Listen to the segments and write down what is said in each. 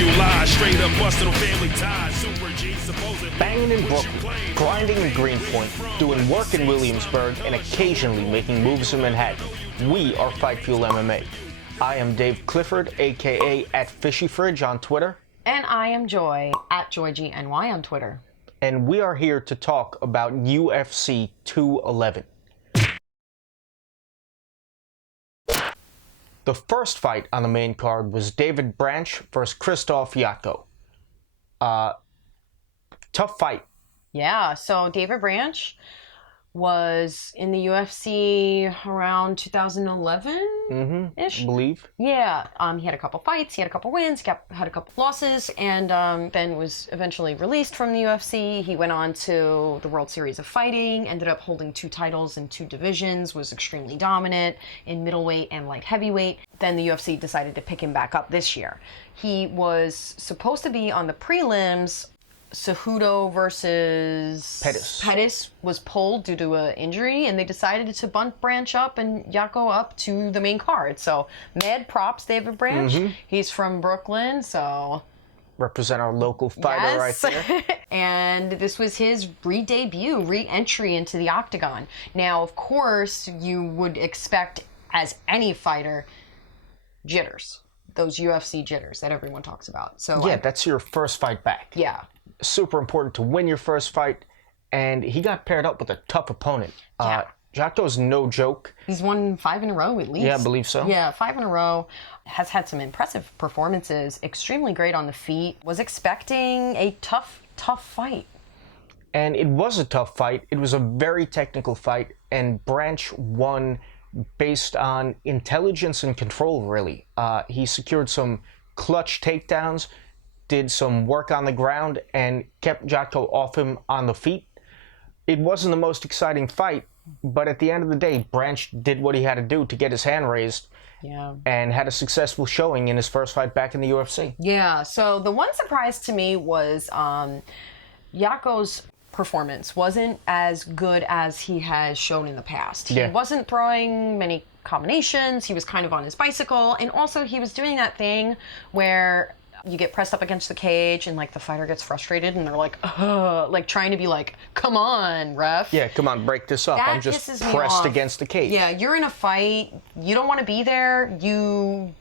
you lie. Straight up busted on family ties. Super G supposed Banging in Brooklyn, grinding in Greenpoint, doing work in Williamsburg, and occasionally making moves in Manhattan. We are Fight Fuel MMA. I am Dave Clifford, aka @FishyFridge on Twitter. And I am Joy, @JoyGNY on Twitter. And we are here to talk about UFC 211. The first fight on the main card was David Branch versus Krzysztof Jotko. Tough fight. Yeah, so David Branch was in the UFC around 2011-ish. I believe. Yeah, he had a couple fights, he had a couple wins, had a couple losses, and then was eventually released from the UFC. He went on to the World Series of Fighting, ended up holding 2 titles in 2 divisions, was extremely dominant in middleweight and light heavyweight. Then the UFC decided to pick him back up this year. He was supposed to be on the prelims. Cejudo versus Pettis was pulled due to an injury, and they decided to bunt Branch up and Jotko up to the main card. So mad props, David Branch. He's from Brooklyn, so represent our local fighter right there. And this was his re-debut, re-entry into the octagon. Now, of course, you would expect, as any fighter, jitters. Those UFC jitters that everyone talks about. So yeah, that's your first fight back. Yeah. Super important to win your first fight, and he got paired up with a tough opponent. Yeah. Jotko's no joke. He's won 5 in a row at least. Yeah, I believe so. Yeah, 5 in a row. Has had some impressive performances. Extremely great on the feet. Was expecting a tough fight. And it was a tough fight. It was a very technical fight, and Branch won based on intelligence and control, really. He secured some clutch takedowns, did some work on the ground, and kept Jotko off him on the feet. It wasn't the most exciting fight, but at the end of the day, Branch did what he had to do to get his hand raised. Yeah. And had a successful showing in his first fight back in the UFC. Yeah, so the one surprise to me was Jotko's performance wasn't as good as he has shown in the past. He wasn't throwing many combinations, he was kind of on his bicycle, and also he was doing that thing where you get pressed up against the cage and like the fighter gets frustrated and they're like, ugh, like trying to be like, come on, ref. Yeah, come on, break this up. That I'm just pisses me pressed off. against the cage. Yeah, you're in a fight, you don't want to be there, you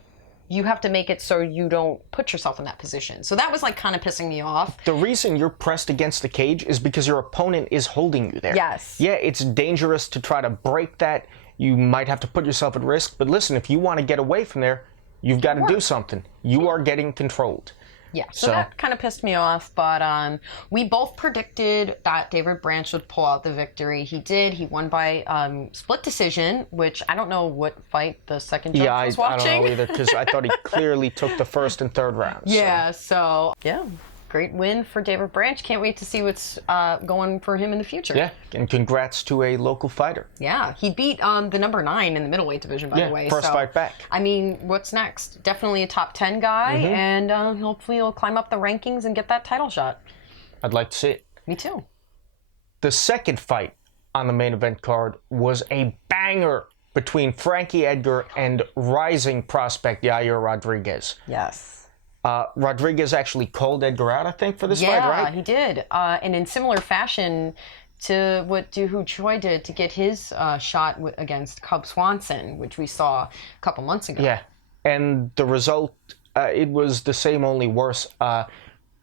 have to make it so you don't put yourself in that position. So that was like kind of pissing me off. The reason you're pressed against the cage is because your opponent is holding you there. Yes. Yeah, it's dangerous to try to break that. You might have to put yourself at risk. But listen, if you want to get away from there, you've got to do something. You are getting controlled. Yeah, so that kind of pissed me off, but we both predicted that David Branch would pull out the victory. He did. He won by split decision, which I don't know what fight the second judge was watching. I don't know either, because I thought he clearly took the first and third rounds. Yeah, so yeah, great win for David Branch. Can't wait to see what's going for him in the future. Yeah, and congrats to a local fighter. Yeah, he beat the number 9 in the middleweight division, by the way. First fight back. I mean, what's next? Definitely a top 10 guy, and hopefully he'll climb up the rankings and get that title shot. I'd like to see it. Me too. The second fight on the main event card was a banger between Frankie Edgar and rising prospect YAIR Rodriguez. Yes. Rodriguez actually called Edgar out, I think, for this fight, right? Yeah, he did. And in similar fashion to what Doohoo Choi did to get his shot against Cub Swanson, which we saw a couple months ago. Yeah, and the result, it was the same, only worse.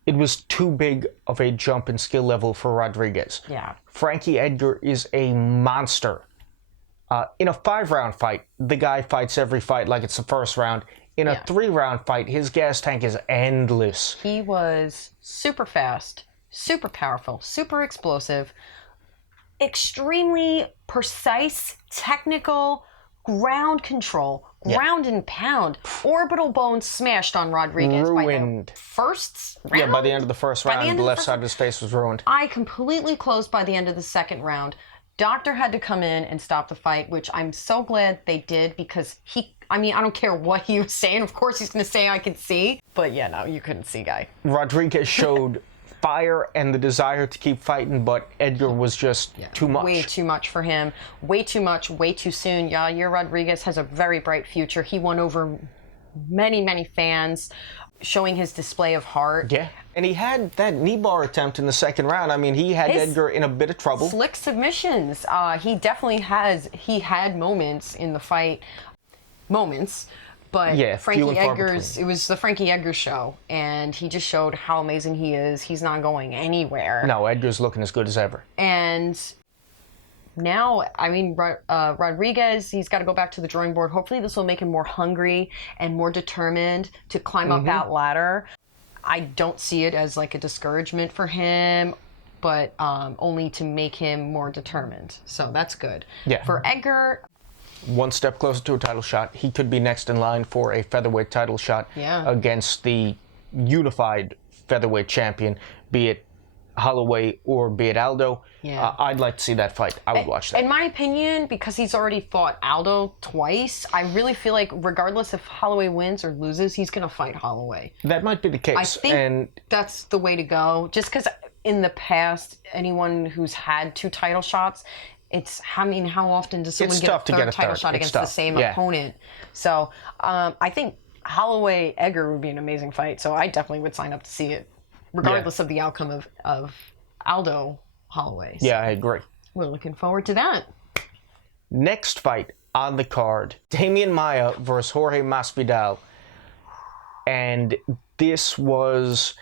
It was too big of a jump in skill level for Rodriguez. Yeah. Frankie Edgar is a monster. In a 5-round fight, the guy fights every fight like it's the first round. In a 3-round fight, his gas tank is endless. He was super fast, super powerful, super explosive, extremely precise, technical, ground control, ground and pound, orbital bone smashed on Rodriguez. Ruined. By the first round? Yeah, by the end of the first round, the left side of his face was ruined. Eye completely closed by the end of the second round. Doctor had to come in and stop the fight, which I'm so glad they did, because I don't care what he was saying. Of course he's going to say, I can see. But yeah, no, you couldn't see, guy. Rodriguez showed fire and the desire to keep fighting, but Edgar was just too much. Way too much for him. Way too much, way too soon. YAIR Rodriguez has a very bright future. He won over many, many fans. showing his display of heart. Yeah. And he had that knee bar attempt in the second round. I mean, he had Edgar in a bit of trouble. Slick submissions. He definitely had moments in the fight. But yeah, Frankie Edgar's, it was the Frankie Edgar show, and he just showed how amazing he is. He's not going anywhere. No, Edgar's looking as good as ever. And now, I mean, Rodriguez, he's got to go back to the drawing board. Hopefully this will make him more hungry and more determined to climb up that ladder. I don't see it as like a discouragement for him, but only to make him more determined. So that's good. Yeah. For Edgar, one step closer to a title shot. He could be next in line for a featherweight title shot against the unified featherweight champion, be it Holloway or be it Aldo. Yeah. I'd like to see that fight. I would watch that. In my opinion, because he's already fought Aldo twice, I really feel like regardless if Holloway wins or loses, he's going to fight Holloway. That might be the case. I think that's the way to go. Just because in the past, anyone who's had 2 title shots, I mean, how often does someone get a third title shot against the same opponent? So I think Holloway-Edgar would be an amazing fight, so I definitely would sign up to see it, regardless of the outcome of Aldo-Holloway. So yeah, I agree. we're looking forward to that. Next fight on the card, Demian MAIA versus Jorge Masvidal. And this was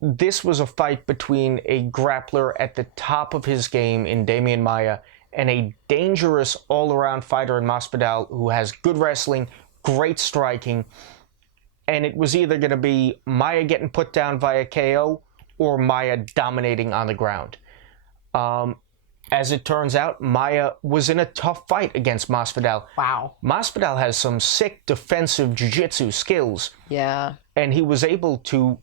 a fight between a grappler at the top of his game in Demian MAIA and a dangerous all-around fighter in Masvidal who has good wrestling, great striking, and it was either going to be MAIA getting put down via KO or MAIA dominating on the ground. As it turns out, MAIA was in a tough fight against Masvidal. Wow. Masvidal has some sick defensive jiu-jitsu skills. Yeah. And he was able to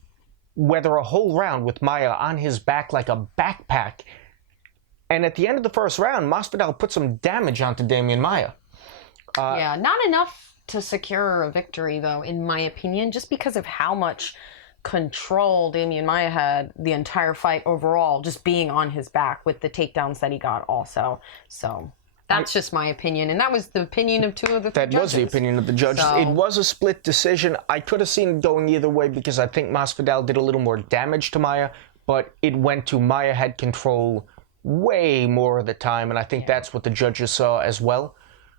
weather a whole round with MAIA on his back like a backpack. And at the end of the first round, Masvidal put some damage onto Demian MAIA. Yeah, not enough to secure a victory, though, in my opinion, just because of how much control Demian MAIA had the entire fight overall, just being on his back with the takedowns that he got also. So that's just my opinion, and that was the opinion of 2 of the judges. That was the opinion of the judges. So, it was a split decision. I could have seen it going either way because I think Masvidal did a little more damage to MAIA, but it went to MAIA had control way more of the time, and I think that's what the judges saw as well.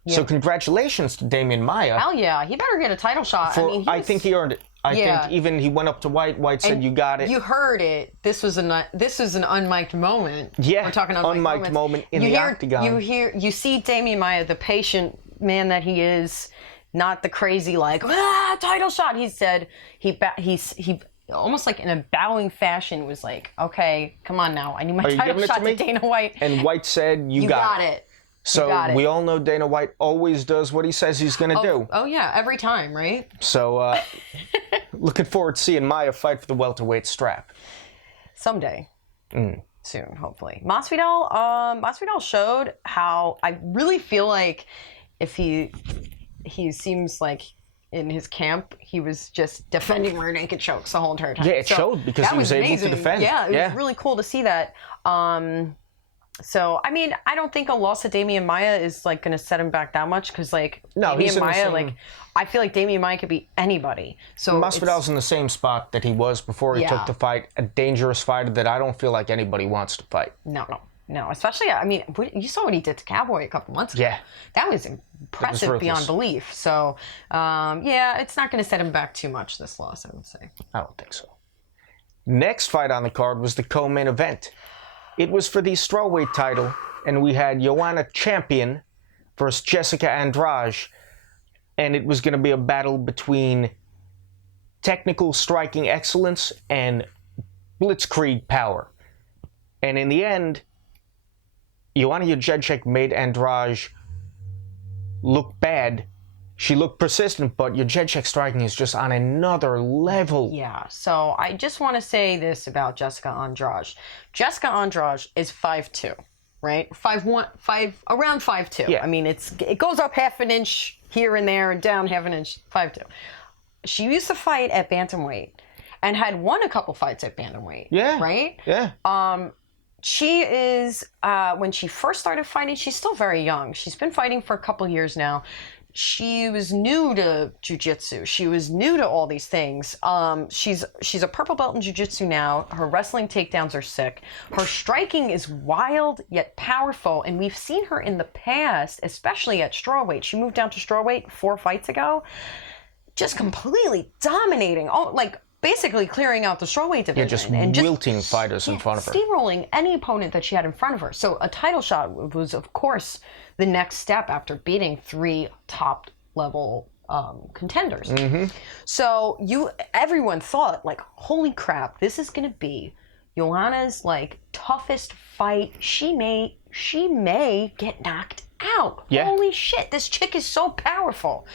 Yeah. So congratulations to Demian MAIA. Hell yeah, he better get a title shot. I think he earned it. I think even he went up to White. White said, "You got it." You heard it. This was an unmiked moment. Yeah, we're talking unmiked moment in the octagon. You see Demian MAIA, the patient man that he is, not the crazy title shot. He said he almost like in a bowing fashion was like, "Okay, come on now, I need my title shot to Dana White." And White said, "You got it." So we all know Dana White always does what he says he's going to do. Oh yeah, every time, right? So looking forward to seeing MAIA fight for the welterweight strap. Someday. Soon, hopefully. Masvidal showed how I really feel like if he seems like in his camp, he was just defending rear naked chokes the whole entire time. Yeah, it showed because he was able to defend. Yeah, it was really cool to see that. So, I mean, I don't think a loss to Demian MAIA is, going to set him back that much, because, Demian MAIA, I feel like Demian MAIA could be anybody. So Masvidal's in the same spot that he was before he took the fight, a dangerous fighter that I don't feel like anybody wants to fight. No, especially, I mean, you saw what he did to Cowboy a couple months ago. Yeah. That was impressive beyond belief. So, it's not going to set him back too much, this loss, I would say. I don't think so. Next fight on the card was the co-main event. It was for the strawweight title, and we had JOANNA champion versus Jessica Andrade, and it was going to be a battle between technical striking excellence and blitzkrieg power. And in the end, JOANNA JEDRZEICZYK made Andrade look bad. She looked persistent, but JEDRZEICZYK striking is just on another level. Yeah, so I just want to say this about Jessica Andrade. Jessica Andrade is 5'2", right? 5'1", around 5'2". Yeah. I mean, it goes up half an inch here and there and down half an inch, 5'2". She used to fight at bantamweight and had won a couple fights at bantamweight. Yeah. Right? Yeah. She is, when she first started fighting, she's still very young. She's been fighting for a couple years now. she was new to jiu-jitsu. She was new to all these things. She's a purple belt in jiu-jitsu now. Her wrestling takedowns are sick. Her striking is wild yet powerful, and we've seen her in the past, especially at strawweight. She moved down to strawweight 4 fights ago, just completely dominating. Basically clearing out the strawweight division. Yeah, just wilting fighters in front of her. Steamrolling any opponent that she had in front of her. So a title shot was, of course, the next step after beating 3 top-level contenders. So everyone thought, like, holy crap, this is going to be Joanna's, like, toughest fight. She may get knocked out. Yeah. Holy shit, this chick is so powerful.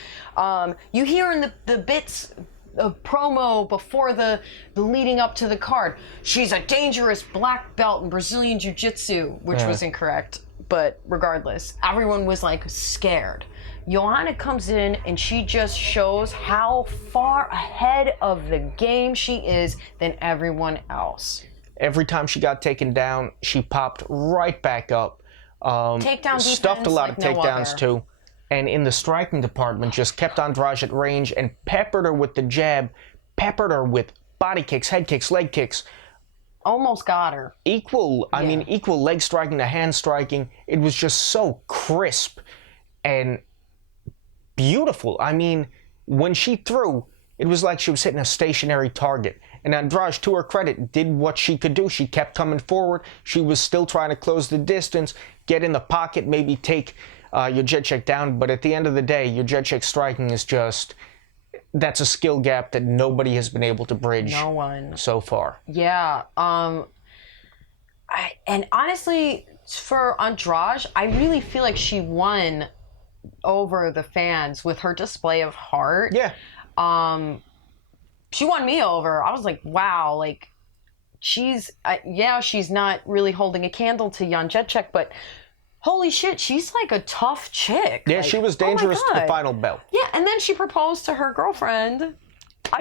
You hear in the bits of promo before the leading up to the card, she's a dangerous black belt in Brazilian Jiu-Jitsu, which was incorrect, but regardless, everyone was like scared. Joanna comes in and she just shows how far ahead of the game she is than everyone else. Every time she got taken down, she popped right back up. Takedown defense, stuffed a lot like of takedowns too. And in the striking department, just kept Andrade at range and peppered her with the jab, peppered her with body kicks, head kicks, leg kicks. Almost got her. Equal leg striking to hand striking. It was just so crisp and beautiful. I mean, when she threw, it was like she was hitting a stationary target. And Andrade, to her credit, did what she could do. She kept coming forward. She was still trying to close the distance, get in the pocket, maybe take YAIR down, but at the end of the day, YAIR striking is just, that's a skill gap that nobody has been able to bridge. No one. So far. Yeah. And honestly, for Andrade, I really feel like she won over the fans with her display of heart. Yeah. She won me over. I was like, wow, like, she's not really holding a candle to YAIR, but holy shit, she's like a tough chick. Yeah, like, she was dangerous to the final belt. Yeah, and then she proposed to her girlfriend.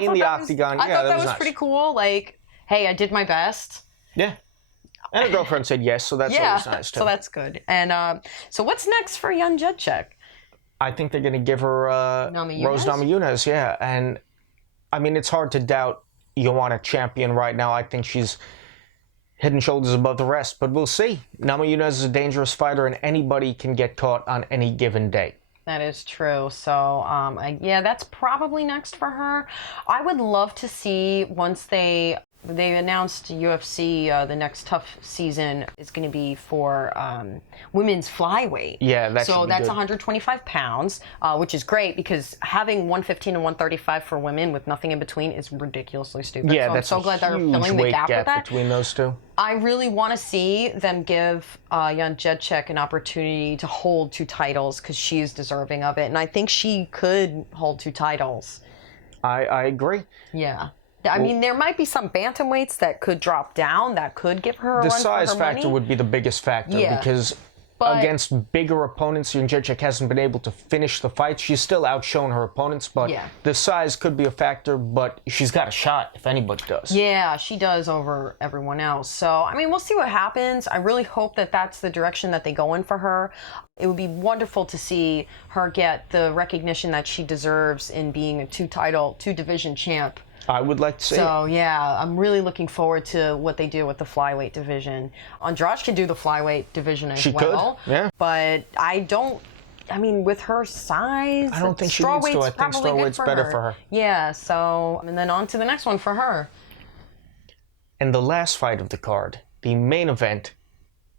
In the octagon. I thought that was nice. pretty cool. Like, hey, I did my best. Yeah. And her girlfriend said yes, so that's always nice too. So that's good. And so what's next for YAIR? I think they're going to give her Rose Namajunas, yeah. And, I mean, it's hard to doubt Joanna champion right now. I think she's head and shoulders above the rest, but we'll see. Namajunas is a dangerous fighter, and anybody can get caught on any given day. That is true. So, yeah, that's probably next for her. I would love to see, once they announced UFC, the next tough season is going to be for women's flyweight. Yeah, that's so that's good. 125 pounds, which is great because having 115 and 135 for women with nothing in between is ridiculously stupid. Yeah, so that's I'm so glad they're filling the weight gap with that. between those two. I really want to see them give YAIR an opportunity to hold 2 titles because she is deserving of it, and I think she could hold 2 titles. I agree. Yeah. I mean, there might be some bantamweights that could drop down that could give her a The run size for her factor money. would be the biggest factor because But against bigger opponents, JOANNA hasn't been able to finish the fight. She's still outshone her opponents, but the size could be a factor, but she's got a shot if anybody does. Yeah, she does over everyone else. So, I mean, we'll see what happens. I really hope that that's the direction that they go in for her. It would be wonderful to see her get the recognition that she deserves in being a 2-division champ. I would like to see So, yeah, I'm really looking forward to what they do with the flyweight division. Andrade can do the flyweight division as well. She could, yeah. But I mean, with her size, I don't think she needs to. I think strawweight's better for her. Yeah, so, and then on to the next one for her. And the last fight of the card, the main event,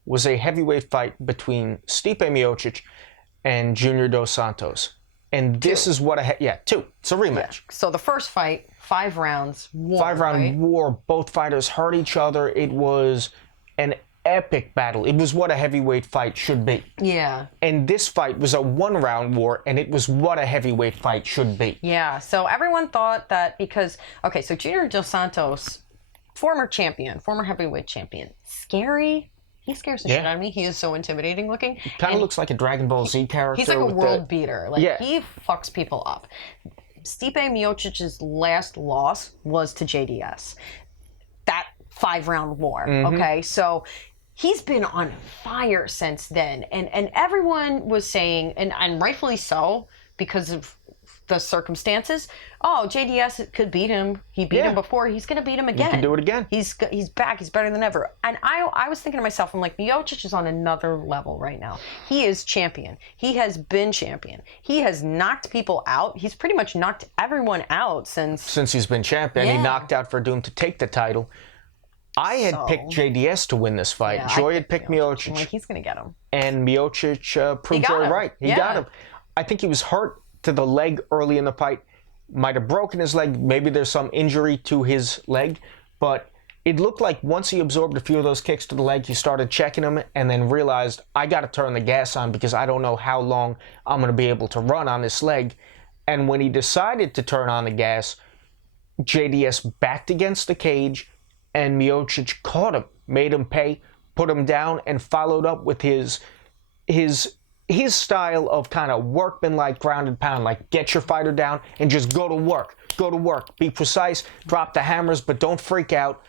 was a heavyweight fight between Stipe Miocic and Junior Dos Santos. And this is what two. It's a rematch. Yeah. So the first fight, 5 rounds, war. 5-round war. Both fighters hurt each other. It was an epic battle. It was what a heavyweight fight should be. Yeah. And this fight was a 1-round war, and it was what a heavyweight fight should be. Yeah. So everyone thought that because, okay, so Junior Dos Santos, former champion, former heavyweight champion, scary. He scares the shit out of me. He is so intimidating looking. Kind of looks like a Dragon Ball Z character. He's like a world beater. Like, he fucks people up. Stipe Miocic's last loss was to JDS. That 5-round war, okay? So he's been on fire since then. And everyone was saying, and rightfully so, because of the circumstances. Oh, JDS could beat him. He beat him before. He's going to beat him again. He can do it again. He's back. He's better than ever. And I was thinking to myself, I'm like, MIOCIC is on another level right now. He is champion. He has been champion. He has knocked people out. He's pretty much knocked everyone out since he's been champion. He knocked out Verdun to take the title. I had picked JDS to win this fight. Joy had picked MIOCIC. Like, he's going to get him. And MIOCIC proved Joy right. He got him. I think he was hurt to the leg early in the fight. Might have broken his leg. Maybe there's some injury to his leg. But it looked like once he absorbed a few of those kicks to the leg, he started checking them and then realized, I got to turn the gas on because I don't know how long I'm going to be able to run on this leg. And when he decided to turn on the gas, JDS backed against the cage and MIOCIC caught him, made him pay, put him down, and followed up with his style of kind of workman-like ground and pound, like get your fighter down and just go to work, be precise, drop the hammers, but don't freak out.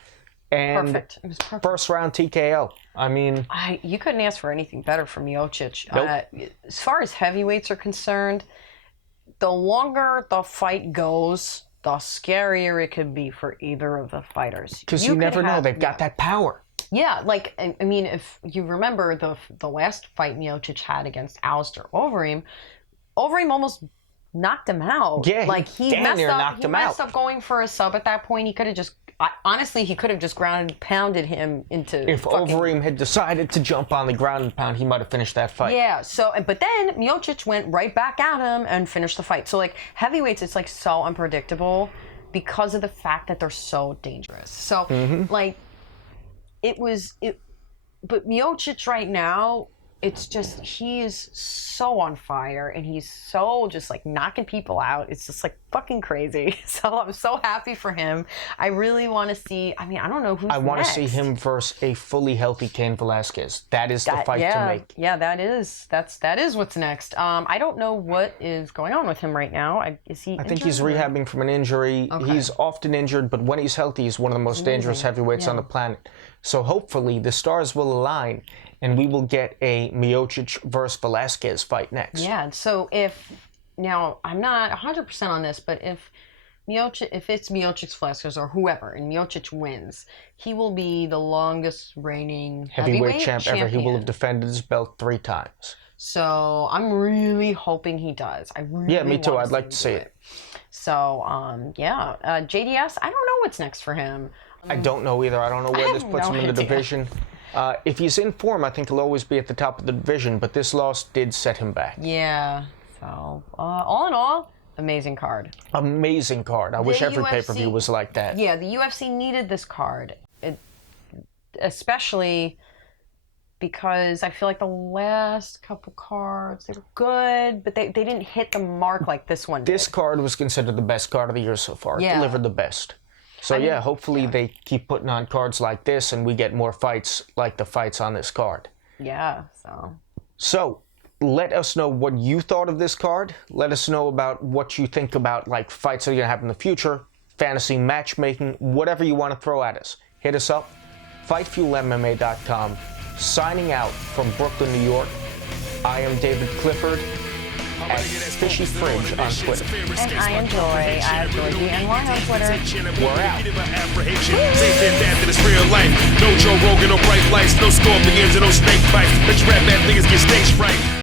And perfect. It was perfect. First round TKO. I mean, you couldn't ask for anything better from MIOCIC. Nope. As far as heavyweights are concerned, the longer the fight goes, the scarier it could be for either of the fighters. Because you never know. They've got that power. Yeah, like, I mean, if you remember the last fight MIOCIC had against Alistair Overeem almost knocked him out. Yeah, like he messed up going for a sub at that point. He could have just, honestly, he could have just ground and pounded him into. If Overeem had decided to jump on the ground and pound, he might have finished that fight. Yeah. So, but then MIOCIC went right back at him and finished the fight. So, like, heavyweights, it's like so unpredictable because of the fact that they're so dangerous. So, like, but MIOCIC right now, it's just, he is so on fire and he's so just like knocking people out. It's just like fucking crazy. So I'm so happy for him. I really want to see, I mean, I don't know who's next. I want to see him versus a fully healthy Cain Velasquez. That is the fight to make. Yeah, that is what's next. I don't know what is going on with him right now. Is he I think he's rehabbing from an injury. Okay. He's often injured, but when he's healthy, he's one of the most dangerous heavyweights on the planet. So hopefully the stars will align and we will get a MIOCIC versus Velasquez fight next. Yeah, so now I'm not 100% on this, but if it's MIOCIC Velasquez or whoever and MIOCIC wins, he will be the longest reigning heavyweight champ ever. He will have defended his belt 3 times. So I'm really hoping he does. Yeah, me too. I'd like to see it. So, JDS, I don't know what's next for him. I don't know either. I don't know where this puts him in the division. If he's in form, I think he'll always be at the top of the division, but this loss did set him back. Yeah. So, all in all, amazing card. Amazing card. I wish every pay-per-view was like that. Yeah, the UFC needed this card. Especially because I feel like the last couple cards, they were good, but they didn't hit the mark like this one did. This card was considered the best card of the year so far. It delivered the best. So hopefully they keep putting on cards like this and we get more fights like the fights on this card. Yeah, So, let us know what you thought of this card. Let us know about what you think about like fights that are going to happen in the future, fantasy matchmaking, whatever you want to throw at us. Hit us up, FightFuelMMA.com. Signing out from Brooklyn, New York. I am David Clifford at Fishy Fridge on Twitter. And I am Joy at JoyDNY on Twitter. We're out. No Joe Rogan, no bright lights, no scorpions, and no snake bites. Let's rap bad niggas get stage fright.